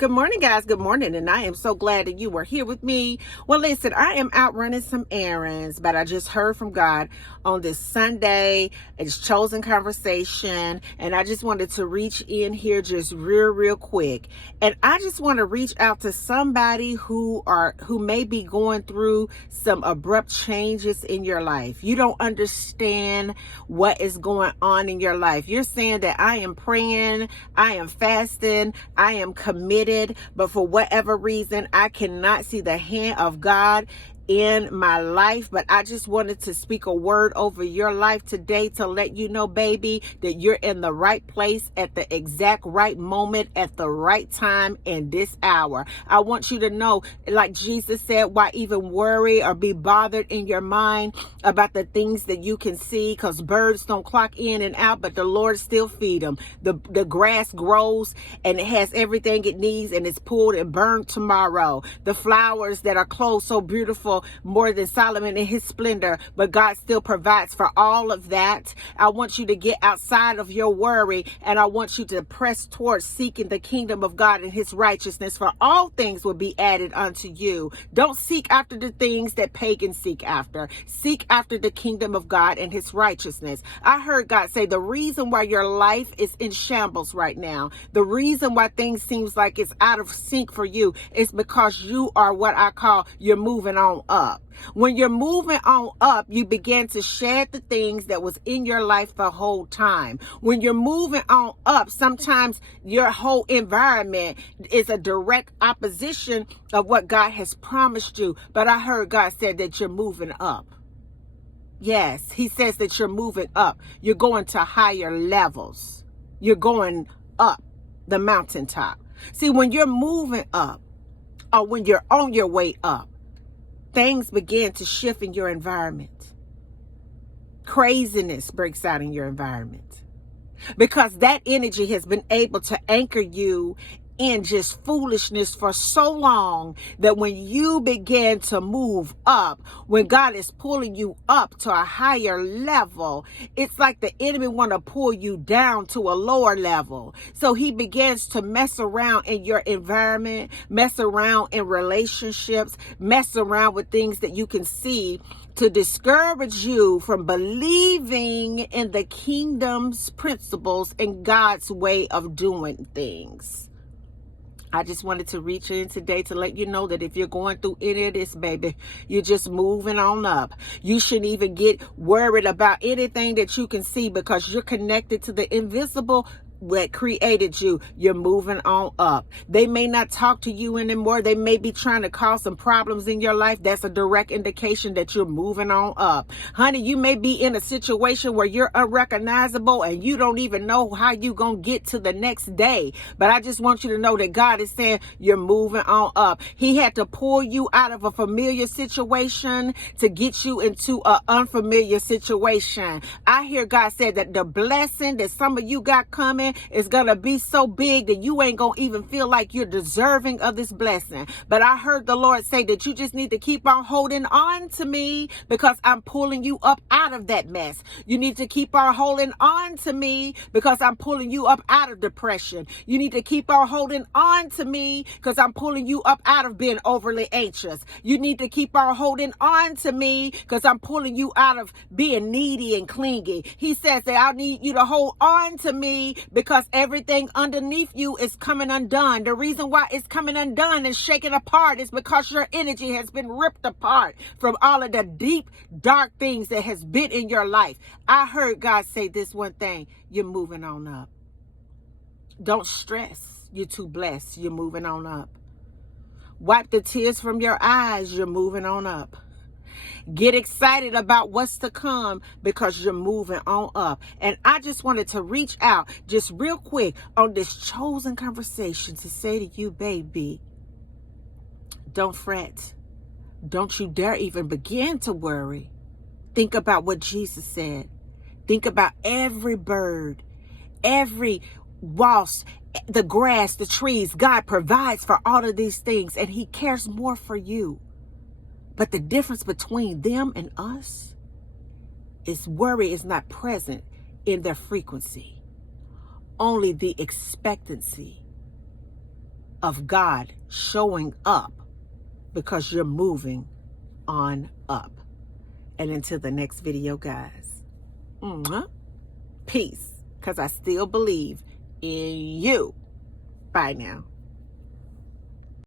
Good morning, guys. Good morning. And I am so glad that you are here with me. Well, listen, I am out running some errands, but I just heard from God on this Sunday. It's chosen conversation. And I just wanted to reach in here just real quick. And I just want to reach out to somebody who may be going through some abrupt changes in your life. You don't understand what is going on in your life. You're saying that I am praying, I am fasting, I am committed, but for whatever reason, I cannot see the hand of God in my life. But I just wanted to speak a word over your life today to let you know, baby, that you're in the right place at the exact right moment at the right time in this hour. I want you to know, like Jesus said, why even worry or be bothered in your mind about the things that you can see, because birds don't clock in and out, but the Lord still feed them. The grass grows and it has everything it needs, and it's pulled and burned tomorrow. The flowers that are clothed so beautiful, more than Solomon in his splendor, but God still provides for all of that. I want you to get outside of your worry, and I want you to press towards seeking the kingdom of God and his righteousness, for all things will be added unto you. Don't seek after the things that pagans seek after. Seek after the kingdom of God and his righteousness. I heard God say the reason why your life is in shambles right now, the reason why things seems like it's out of sync for you, is because you are what I call, you're moving on up. When you're moving on up, you begin to shed the things that was in your life the whole time. When you're moving on up, sometimes your whole environment is a direct opposition of what God has promised you. But I heard God said that you're moving up. Yes, he says that you're moving up. You're going to higher levels. You're going up the mountaintop. See, when you're moving up, or when you're on your way up, things begin to shift in your environment. Craziness breaks out in your environment, because that energy has been able to anchor you in just foolishness for so long that when you begin to move up, when God is pulling you up to a higher level, it's like the enemy want to pull you down to a lower level. So he begins to mess around in your environment, mess around in relationships, mess around with things that you can see, to discourage you from believing in the kingdom's principles and God's way of doing things. I just wanted to reach in today to let you know that if you're going through any of this, baby, you're just moving on up. You shouldn't even get worried about anything that you can see, because you're connected to the invisible that created you. You're moving on up. They may not talk to you anymore. They may be trying to cause some problems in your life. That's a direct indication that you're moving on up. Honey, you may be in a situation where you're unrecognizable and you don't even know how you gonna get to the next day. But I just want you to know that God is saying you're moving on up. He had to pull you out of a familiar situation to get you into an unfamiliar situation. I hear God say that the blessing that some of you got coming is going to be so big that you ain't going to even feel like you're deserving of this blessing. But I heard the Lord say that you just need to keep on holding on to me, because I'm pulling you up out of that mess. You need to keep on holding on to me, because I'm pulling you up out of depression. You need to keep on holding on to me, because I'm pulling you up out of being overly anxious. You need to keep on holding on to me, because I'm pulling you out of being needy and clingy. He says that I need you to hold on to me, because everything underneath you is coming undone. The reason why it's coming undone and shaken apart is because your energy has been ripped apart from all of the deep, dark things that has been in your life. I heard God say this one thing: you're moving on up. Don't stress. You're too blessed. You're moving on up. Wipe the tears from your eyes. You're moving on up. Get excited about what's to come, because you're moving on up. And I just wanted to reach out just real quick on this chosen conversation to say to you, baby, don't fret. Don't you dare even begin to worry. Think about what Jesus said. Think about every bird, every wasp, the grass, the trees. God provides for all of these things, and he cares more for you. But the difference between them and us is worry is not present in their frequency. Only the expectancy of God showing up because you're moving on up. And until the next video, guys, peace, because I still believe in you. Bye now.